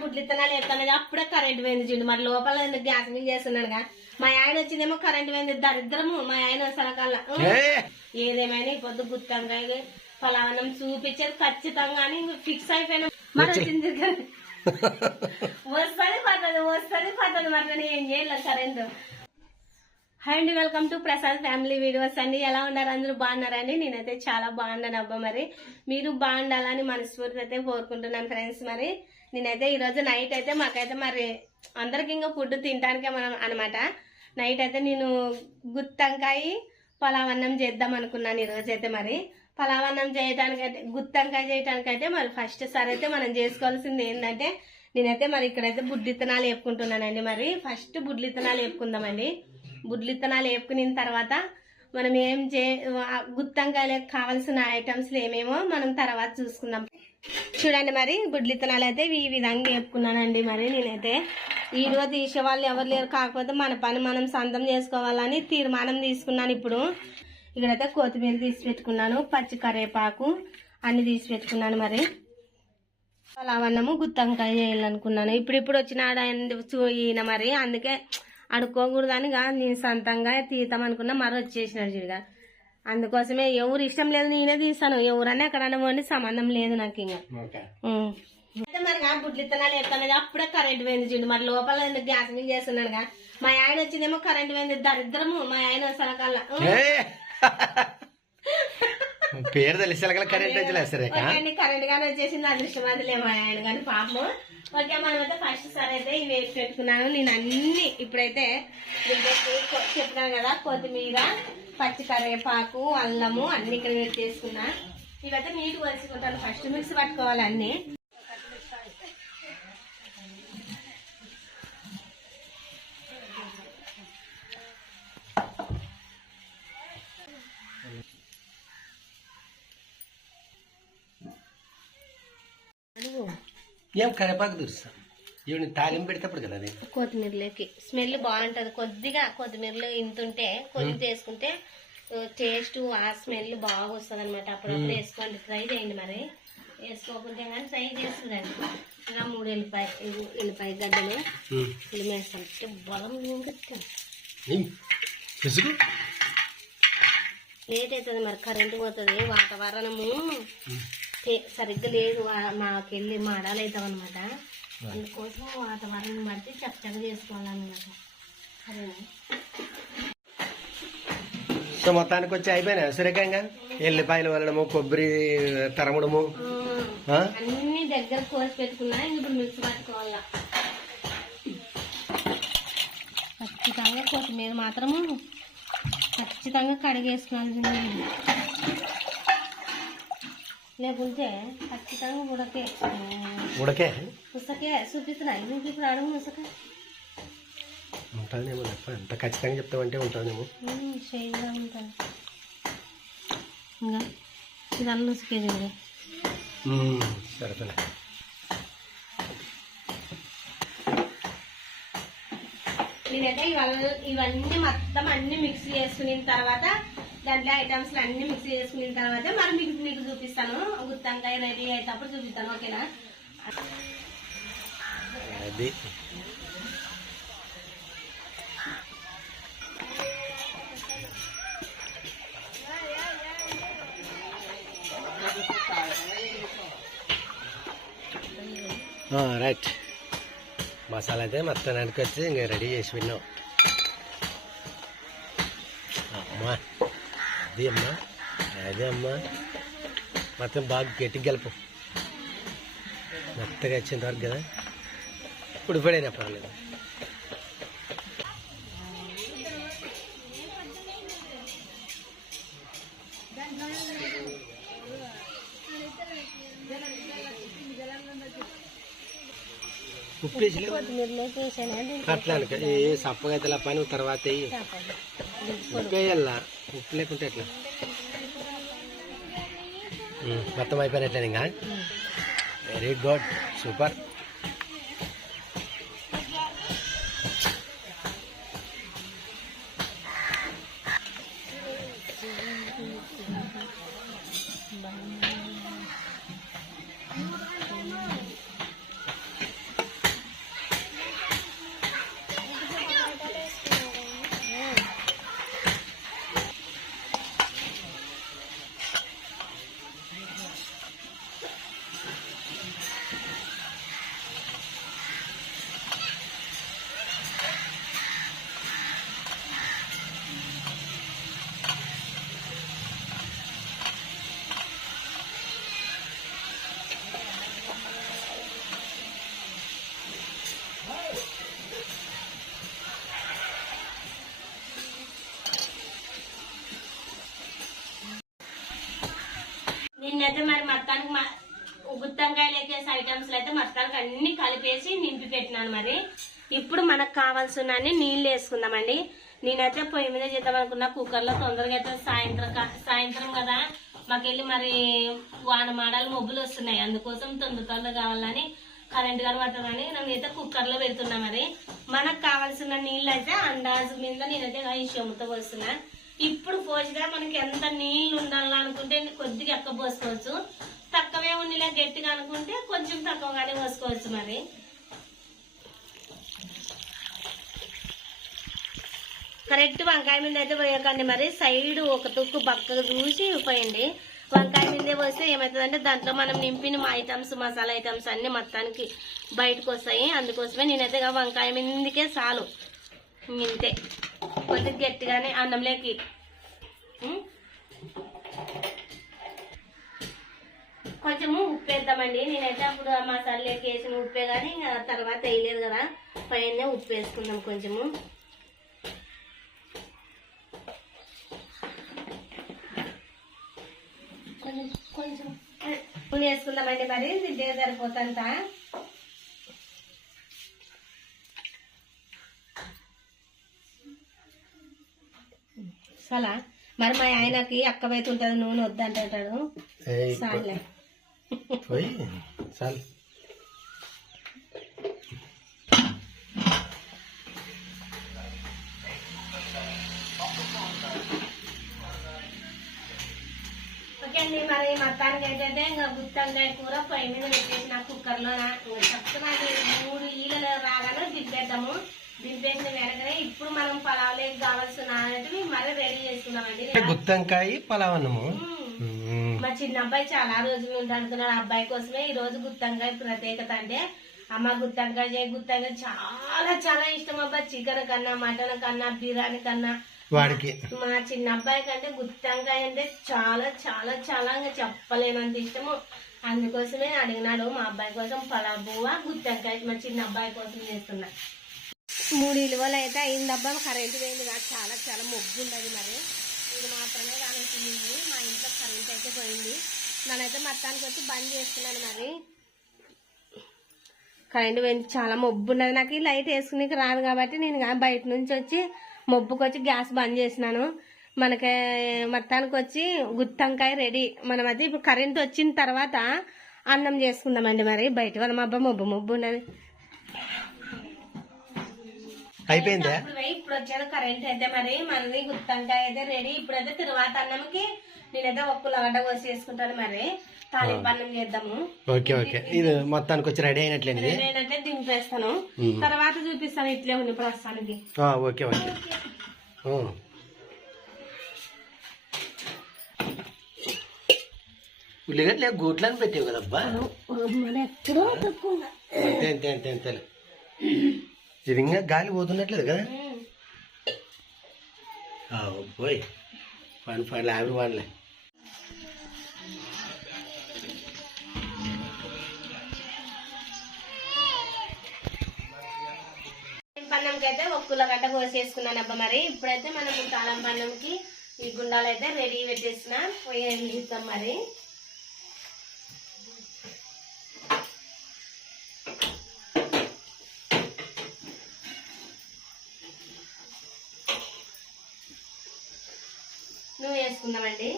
గుడ్లు ఇత్తనాలు ఎత్తాను అప్పుడే కరెంట్ పోయింది చూడు. మరి లోపల ఎందుకు గ్యాస్ మీద చేస్తున్నాడుగా మా ఆయన వచ్చిందేమో కరెంట్ పోయింది. దరిద్రము. మా ఆయన సలకల్లా ఏ! ఏదేమైనా ఈ పొద్దు గుత్తంగా ఫలానం చూపించేది ఖచ్చితంగా ఫిక్స్ అయిపోయినా. మరి వచ్చింది కదా. వస్తుంది పడుతుంది వస్తుంది పడుతుంది మరి నేను ఏం చేయాలి కరెంట్ హాయ్ అండి welcome to Prasad family videos అండి. ఎలా ఉన్నారు? అందరూ బాగున్నారండి నేనైతే చాలా బాగున్నాను అబ్బా మరి. మీరు బాగుండాలని మనస్ఫూర్తి అయితే కోరుకుంటున్నాను ఫ్రెండ్స్ మరి. నేనైతే ఈరోజు నైట్ అయితే మాకైతే మరి అందరికి ఇంకా ఫుడ్ తినడానికే మనం అనమాట నైట్ అయితే నేను గుత్తంకాయ పలావన్నం చేద్దాం అనుకున్నాను ఈరోజు అయితే మరి. పలావన్నం చేయడానికైతే గుత్తంకాయ చేయడానికైతే మరి ఫస్ట్ సార్ అయితే మనం చేసుకోవాల్సింది ఏంటంటే నేనైతే మరి ఇక్కడైతే బుడ్లిత్తనాలు వేపుకుంటున్నానండి మరి. ఫస్ట్ బుడ్లిత్తనాలు వేపుకుందామండి. బుడ్లిత్తనాలు వేపుకున్న తర్వాత మనం ఏం చే ఆ గుత్తంకాయలకు కావాల్సిన ఐటమ్స్ ఏమేమో మనం తర్వాత చూసుకుందాం. చూడండి మరి బుడ్లిత్తనాలు అయితే ఈ విధంగా చెప్పుకున్నానండి మరి నేనైతే. వీడియో తీసే వాళ్ళు ఎవరు లేరు కాకపోతే మన పని మనం సొంతం చేసుకోవాలని తీర్మానం తీసుకున్నాను ఇప్పుడు. ఇక్కడైతే కొత్తిమీర తీసి పెట్టుకున్నాను పచ్చి కరివేపాకు అన్ని తీసి పెట్టుకున్నాను మరి. పలావన్నము గుత్తంకాయ చేయాలనుకున్నాను. ఇప్పుడు ఇప్పుడు వచ్చిన ఆడ చూ- ఈయన మరి అందుకే అడుక్కోకూడదని నేను సొంతంగా తీద్దాం అనుకున్నా మరి వచ్చేసినాడు చూడగా. అందుకోసమే ఎవరు ఇష్టం లేదు నేనే తీస్తాను. ఎవరన్నా ఎక్కడన్నా పోండి సంబంధం లేదు నాకు ఇంకా. అయితే మరి గుడ్లు ఇత్తనాలు ఎత్తాను అప్పుడే కరెంట్ పోయింది చూడు. మరి లోపల గ్యాస్ మీద చేస్తున్నాడుగా మా ఆయన వచ్చిందేమో కరెంట్ పోయింది దరిద్రము. మా ఆయన సలకల్లా ఏ! పేరు తెలిసి కరెంట్ కరెంట్ గానే వచ్చేసింది అదృష్టం అదిలే మా ఆయన కానీ పాపము. ఓకే మనమైతే ఫస్ట్ సార్ అయితే ఇవి వేసి పెట్టుకున్నాను. నేను అన్ని ఇప్పుడైతే చెప్పినాను కదా కొత్తిమీర పచ్చి కరివేపాకు అల్లము అన్ని ఇక్కడ వేసి చేసుకున్నా. ఇవైతే నీట్ వలుచుకుంటాను ఫస్ట్ మిక్స్ పట్టుకోవాలి అన్ని. ఏం కరివేపాకు దురుస్తా? ఇవి తాలింపు పెడతాడు కదా అది? కొత్తిమీరలోకి. స్మెల్ బాగుంటది. కొద్దిగా కొత్తిమీరలో ఇంతుంటే కొంచెం వేసుకుంటే టేస్ట్ ఆ స్మెల్ బాగా వస్తుంది అనమాట అప్పుడప్పుడు వేసుకోండి. ట్రై చేయండి మరి. వేసుకోకుంటే కానీ ట్రై చేస్తుందండి. ఇంకా మూడు ఎల్లిపాయ ఎల్లిపాయ గడ్డలు వేస్తుంటే బలం లేట్ అవుతుంది మరి. కరెంటు పోతుంది. వాతావరణము సరిగ్గా లేదు మాకెళ్ళి మాడాలు అవుతాం అనమాట అందుకోసం వాతావరణం బట్టి చక్కగా చేసుకోవాలన్నమాట. సరేనా? సో మొత్తానికి వచ్చి అయిపోయినా సురేఖంగా? ఎల్లిపాయలు వలడము కొబ్బరి తరమడము? అన్ని దగ్గర కోసి పెట్టుకున్నా ఇప్పుడు మిక్స్ పట్టుకోవాలా. ఖచ్చితంగా కొత్తిమీర మాత్రము ఖచ్చితంగా కడిగేసుకోవాలి. లేకుంటే ఖచ్చితంగా ఉడకే ఉడకే ఉసకే చూపిస్తున్నా ఇంక ఇప్పుడు అడుగు ఉసక ఉంటుందేమో తప్ప ఎంత ఖచ్చితంగా చెప్తామంటే ఉంటుందేమో ఉంటుంది ఇంకా ఇది. నేనైతే ఇవన్నీ ఇవన్నీ మొత్తం అన్ని మిక్స్ చేసుకున్న తర్వాత దాంట్లో ఐటమ్స్ అన్ని మిక్స్ చేసుకున్న తర్వాత మరి మీకు మీకు చూపిస్తాను. గుత్తంకాయ రెడీ అయ్యేటప్పుడు చూపిస్తాను ఓకేనా? అది రైట్. మసాలా అయితే మొత్తం వచ్చి ఇంకా రెడీ చేసి విన్నాం. అమ్మా. అది అమ్మా అదే అమ్మా. మొత్తం బాగా గట్టిగా గెలుపు మెత్తగా వచ్చేంత వరకు కదా ఇప్పుడు పడైనా పర్లేదు ఉప్పు అట్లా ఏ సప్పగా అయితే పని తర్వాత ఉప్పు వేయాలా? ఉప్పు లేకుంటే ఎట్లా? మొత్తం అయిపోయినట్లే ఇంకా వెరీ గుడ్ సూపర్ నేనైతే మరి మొత్తానికి మా గుత్తంకాయలు ఎక్కేసి ఐటమ్స్ అయితే మొత్తానికి అన్ని కలిపేసి నింపి పెట్టినాను మరి. ఇప్పుడు మనకు కావాల్సిన నీళ్ళు వేసుకుందామండి. నేనైతే పొయ్యి మీద చేద్దాం అనుకున్నా. కుక్కర్లో తొందరగా అయితే సాయంత్రం కా- సాయంత్రం కదా. మాకెళ్ళి మరి వాన మాడాలు మొబ్బులు వస్తున్నాయి. అందుకోసం తొందర తొందర కావాలని కరెంట్ గారు పడుతుందని నేనైతే కుక్కర్లో పెడుతున్నా మరి. మనకు కావాల్సిన నీళ్ళు అయితే అందాజు మీద నేనైతే ఈ చెమ్ముతో పోస్తున్నా. ఇప్పుడు పోసిగా మనకి ఎంత నీళ్ళు ఉండాలనుకుంటే కొద్దిగా ఎక్కువ పోసుకోవచ్చు. తక్కువే ఉండేలా గట్టిగా అనుకుంటే కొంచెం తక్కువగానే పోసుకోవచ్చు మరి. కరెక్ట్ వంకాయ మీద అయితే పోయకండి మరి. సైడ్ ఒక తుక్కు పక్కకు చూసి పోయండి. వంకాయ మీదే పోస్తే ఏమవుతుందంటే దాంట్లో మనం నింపిన ఐటమ్స్ మసాలా ఐటమ్స్ అన్ని మొత్తానికి బయటకు వస్తాయి. అందుకోసమే నేనైతే వంకాయ మీదకే చాలు. ఇంతే కొద్దిగా గట్టిగానే అన్నంలోకి. కొంచెము ఉప్పు వేద్దామండి. నేనైతే అప్పుడు ఆ మసాలాలోకి వేసిన ఉప్పే కానీ ఇంకా తర్వాత వేయలేదు కదా. పైన ఉప్పు వేసుకుందాం కొంచెము. కొంచెం కొంచెం. వేసుకుందామండి మరి. దిడ్డే సరిపోతంత. సలా మరి మా ఆయనకి అక్కవైతే ఉంటుంది నూనె వద్దంటాడు ఏయ్, చాలే. అండి మరి మొత్తానికి అయితే ఇంకా గుత్తంకాయ కూర పొయ్యి మీద పెట్టేసిన కుక్కర్లో చక్కగా మూడు ఈలలు రాగానే దింపేద్దాము. దింపేసిన వెనకనే? ఇప్పుడు మనం పలావులోకి కావాల్సిన రెడీ చేసుకున్నామండి గుత్తంకాయ పలావన్నము. మ్మ్. మా చిన్న అబ్బాయి చాలా రోజులు నుండి అనుకున్నాడు ఆ అబ్బాయి కోసమే ఈ రోజు గుత్తంకాయ ప్రత్యేకత అంటే అమ్మ గుత్తంకాయ చేయి గుత్తంకాయ చాలా చాలా ఇష్టం అబ్బాయి చికెన్ కన్నా మటన్ కన్నా బిర్యానీ కన్నా. వాడికి. మా చిన్న అబ్బాయి కంటే గుత్తంకాయ అంటే చాలా చాలా చాలా చెప్పలేనంత ఇష్టము. అందుకోసమే అడిగినాడు మా అబ్బాయి కోసం పలాబువ గుత్తంకాయ మా చిన్న అబ్బాయి కోసం చేస్తున్నా. మూడు ఇలువలు అయితే అయిందబ్బా. కరెంటు పోయింది కాదు చాలా చాలా మొగ్గు ఉండదు మరి. ఇది మాత్రమే కానొచ్చింది. మా ఇంట్లో కరెంట్ అయితే పోయింది. నేనైతే మొత్తానికి వచ్చి బంద్ చేస్తున్నాను మరి. కరెంట్ పోయింది. చాలా మొబ్బు ఉన్నది. నాకు ఈ లైట్ వేసుకునేకి రాదు కాబట్టి నేను బయట నుంచి వచ్చి మొబ్బుకి వచ్చి గ్యాస్ బంద్ చేసినాను. మనకి మొత్తానికి వచ్చి గుత్తంకాయ రెడీ. మనం అయితే ఇప్పుడు కరెంట్ వచ్చిన తర్వాత అన్నం చేసుకుందామండి మరి. బయట వాళ్ళ అబ్బా మొబ్బు మొబ్బు ఉన్నది. అయిపోయిందా? ఇప్పుడు వచ్చేది కరెంట్ అయితే మరి మనది గుత్తంకాయ అయితే రెడీ ఇప్పుడైతే తిరువాత అన్నంకి నేనైతే ఒక్క లగడ్డ కోసి వేసుకుంటాను మరి. తాలింపు అన్నం చేద్దాము. Okay okay. ఇది మొత్తానికి వచ్చి రెడీ అయినట్లేనిది? నేనైతే దింపేస్తాను. తర్వాత చూపిస్తాను ఇట్లే ఉంది ప్రస్తుతానికి. Okay okay. ఆ. ఉల్లిగడ్డ గూట్లని పెట్టావు కదబ్బా? అంతే అంతే అంతే అంతే ఇది ఇంకా గాలి పోతున్నట్లేదు కదా? పోయి. ఫైన్ ఫైన్ యాభై వాళ్ళే. పన్నంకి అయితే ఒక కుల్లగడ్డ కోసేసుకున్నాను అబ్బా మరి. ఇప్పుడైతే మనం తాళం పన్నంకి ఈ గుండాలు అయితే రెడీ పెట్టేసిన. పోయి వెలిగిస్తాం మరి. నువ్వు వేసుకుందామండి.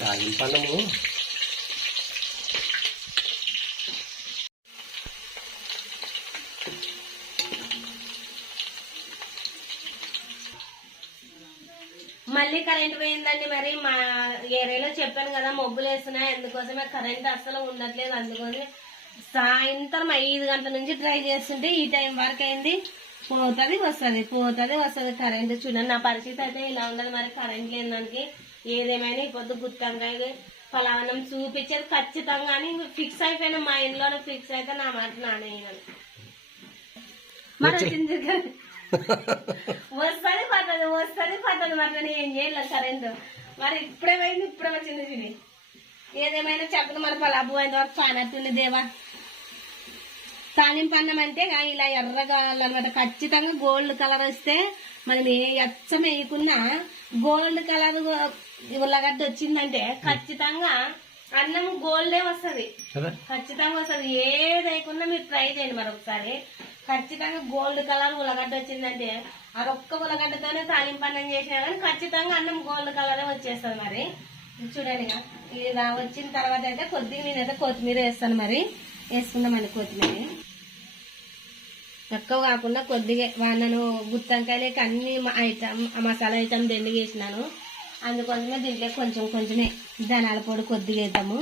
తాగింపన్నము మళ్ళీ కరెంట్ పోయిందండి మరి మా ఏరియాలో చెప్పాను కదా మబ్బులు వేస్తున్నాయి అందుకోసమే కరెంట్ అస్సలు ఉండట్లేదు. అందుకోసమే సాయంత్రం ఐదు గంటల నుంచి ట్రై చేస్తుంటే ఈ టైం వరకు అయింది. పోతుంది వస్తుంది పోతుంది వస్తుంది కరెంట్ చూడండి నా పరిస్థితి అయితే ఇలా ఉండదు మరి కరెంట్ లేని దానికి ఏదేమైనా ఈ పొద్దు గుత్తంకాయ ఫలానం చూపించేది ఖచ్చితంగా అని ఫిక్స్ అయిపోయినా మా ఇంట్లోనే ఫిక్స్ అయితే నా మాట నానేయను మరి వచ్చింది. వస్తుంది పడుతుంది వస్తుంది పడుతుంది మరి నేను ఏం చేయలేదు కరెంట్ మరి ఇప్పుడే పోయింది ఇప్పుడే వచ్చింది ఇది ఏదేమైనా చెప్పదు మరి పలాబు అయిన వరకు పానట్టుంది దేవా. తాలింపు అన్నం అంటే ఇలా ఎర్ర కావాలన్నమాట ఖచ్చితంగా గోల్డ్ కలర్ వస్తే మనం ఏ అచ్చం వేయకున్నా గోల్డ్ కలర్ ఉల్లగడ్డ వచ్చిందంటే ఖచ్చితంగా అన్నం గోల్డే వస్తది. ఖచ్చితంగా వస్తుంది. ఏదైకున్నా మీరు ట్రై చేయండి మరి ఒకసారి. ఖచ్చితంగా గోల్డ్ కలర్ ఉల్లగడ్డ వచ్చిందంటే అది ఒక్క ఉల్లగడ్డతోనే తాలింపు అన్నం చేసినా కానీ ఖచ్చితంగా అన్నం గోల్డ్ కలరే వచ్చేస్తుంది మరి. చూడండి ఇక. ఇలా వచ్చిన తర్వాత అయితే కొద్దిగా నేనైతే కొత్తిమీర వేస్తాను మరి. వేసుకుందామండి కొత్తిమీర. ఎక్కువ కాకుండా కొద్దిగా వానను గుత్తంకాయలకి అన్ని ఐటమ్ మసాలా ఐటమ్ దండి వేసినాను. అందుకోసమే దీంట్లో కొంచెం కొంచెమే ధనాల పొడి కొద్దిగా వేద్దాము.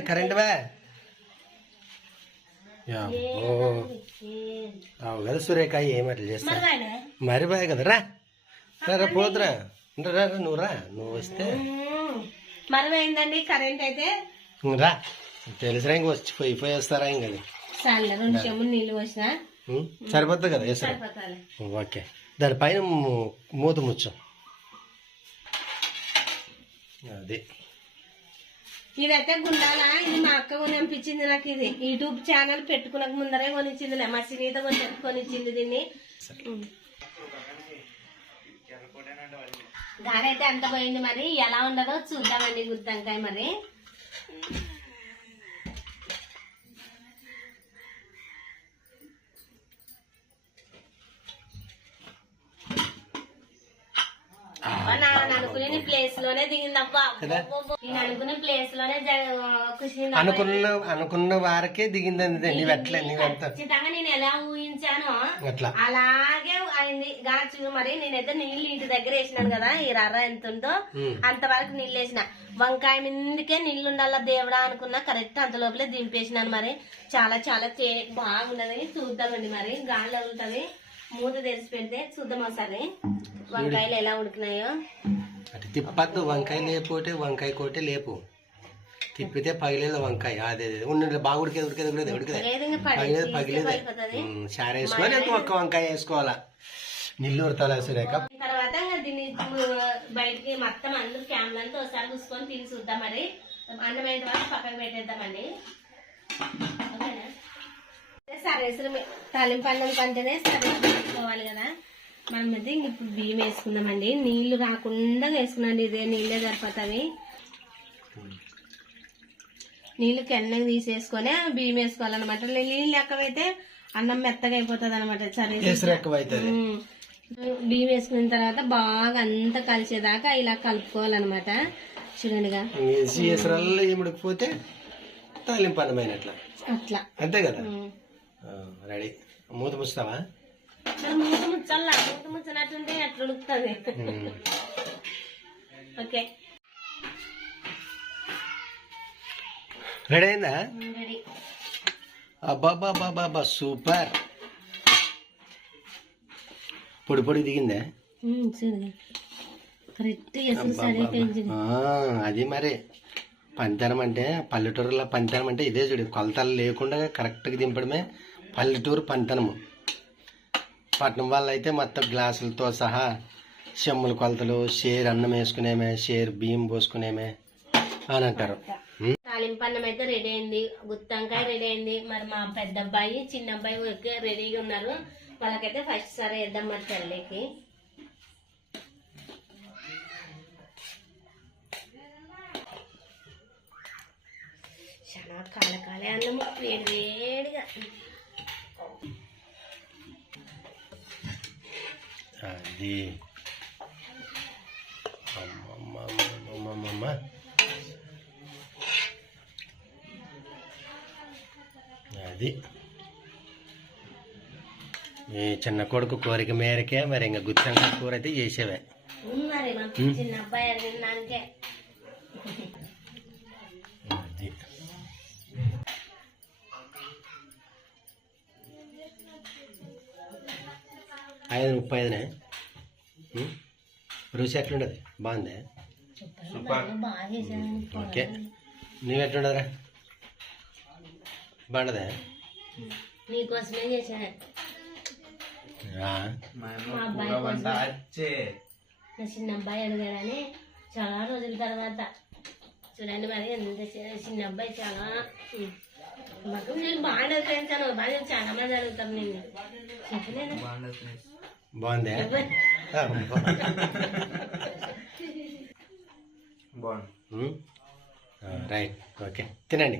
కరెంట్ బా అవు కదా సురేఖ ఏం అట్లా చేస్తా? మరి బాయ్ కదా రా. రా, రా పోతురా రా నువ్వు రా నువ్వు వస్తే. మరమైందండి కరెంట్ అయితే. ఇంక రా. తెలిసిరా ఇంక వచ్చి పోయి పోయి వస్తారా ఇంక రెండు చెమ్ములు నీళ్ళు పోసిన? సరిపోతుంది కదా వేసరా సరిపోతాలి. ఓకే. దానిపైన ము- మూత ముచ్చు. అది. ఇదైతే గుండాల ఇది మా అక్క కొనిపించింది నాకు ఇది. యూట్యూబ్ ఛానల్ పెట్టుకునక ముందరే కొనిచ్చింది మా సినీత కొని కొనిచ్చింది దీన్ని. దానైతే ఎంత పోయింది మరి? ఎలా ఉండదో చూద్దామండి గుత్తంకాయ మరి అబ్బా, నా- అనుకునే ప్లేస్లోనే దిగిందబ్బా? నేను అనుకునే ప్లేస్లోనే కూర్చుంది అనుకున్న అనుకున్న వారికే దిగింది నీవు ఎట్లా? ఖచ్చితంగా నేను ఎలా ఊహించానో అలాగే అయింది. గాచు మరి నేనైతే నీళ్ళు ఇంటి దగ్గర వేసినాను కదా ఈ రర్ర ఎంత ఉందో. అంతవరకు నీళ్ళు వేసిన. వంకాయ మీదకే నీళ్ళు ఉండాలా దేవుడా అనుకున్నా కరెక్ట్ అంత లోపలే దింపేసినాను మరి. చాలా చాలా బాగున్నది. చూద్దామండి మరి. గాలి తగులుతుంది. మూత తెరిచి పెడితే చూద్దాం ఒకసారి. వంకాయలు ఎలా ఉడికినాయో. అటు తిప్పద్దు వంకాయ లేపోతే వంకాయ కోటే లేపు. తిప్పితే పగిలేదు వంకాయ. అదే అదే ఉండి బాగా ఉడికేది ఉడికేది ఉడికేది ఉడికేది. పగిలేదు పగిలేదు షార్ వేసుకొని ఒక్క వంకాయ వేసుకోవాలా? నీళ్ళు ఉడతాలా సురేఖ? తర్వాత దీన్ని బయటికి మొత్తం అందరూ క్యామ్లు అంతా ఒకసారి చూసుకొని తిని చూద్దాం మరి. అన్నం అయిన తర్వాత పక్కకు పెట్టేద్దామండి సరేసరి తాలింపు అన్నం కంటేనే సరే వేసుకోవాలి కదా. మనం అయితే ఇంక ఇప్పుడు బియ్యం వేసుకుందామండి. నీళ్ళు రాకుండా వేసుకున్నాండి ఇదే నీళ్ళే సరిపోతాయి. నీళ్ళు కెన్నగా తీసేసుకొని బియ్యం వేసుకోవాలన్నమాట. నీళ్ళు ఎక్కువైతే అన్నం మెత్తగా అయిపోతుంది అనమాట సరే. బియ్యం వేసుకున్న తర్వాత బాగా అంతా కలిసేదాకా ఇలా కలుపుకోవాలన్నమాట. చూడండిగా తాలింపు అన్నమైనట్ల అట్లా. అంతే కదా? రెడీ. మూత ముస్తావా? మరి మూత ముచ్చల్లా? మూత ముచ్చనట్టుంటే అట్లా ఉడుకుతుంది. ఉమ్. ఓకే. రెడీ అయిందా? రెడీ. అబ్బాబాబాబా సూపర్. పొడి పొడి దిగిందా? అది మరి. పంతనం అంటే పల్లెటూరులో పంతనం అంటే ఇదే చూడు. కొలతలు లేకుండా కరెక్ట్గా దింపడమే. పల్లెటూరు పంతనము పట్నం వాళ్ళు అయితే మొత్తం గ్లాసులతో సహా చెమ్ముల కొలతలు షేర్ అన్నం వేసుకునేమే షేర్ బియ్యం పోసుకునేమే అని అంటారు? తాలింపు అన్నం అయితే రెడీ అయింది. గుత్తంకాయ రెడీ అయింది. మరి మా పెద్ద అబ్బాయి చిన్న అబ్బాయి ఊరికే రెడీగా ఉన్నారు. వాళ్ళకైతే ఫస్ట్ సారి వేద్దాం మరి తల్లికి. చాలా కాల కాలే అన్నము. వేడి వేడిగా. అది. అమ్మమ్మమ్మమ్మమ్మమ్మ. అది. ఈ చిన్న కొడుకు కోరిక మేరకే మరి ఇంకా గుత్తంగా కూర అయితే చేసేవే. చిన్న అబ్బాయి ఐదు ముప్పై ఐదునే? రుచి ఎట్లుండదు బాగుంది? బాగా చేశాను ఓకే. నువ్వెట్లుండరా బాగుండదా? నీకోసమే చేశాను నా చిన్న అబ్బాయి అడిగాడని చాలా రోజుల తర్వాత. చూడండి మరి ఎంత చిన్న అబ్బాయి చాలా. మాకు నేను బాగా బాగా చాలా మంది అడుగుతారు నేను ఫ్రెండ్స్. బాగుందా బాగుంది రైట్ ఓకే తినండి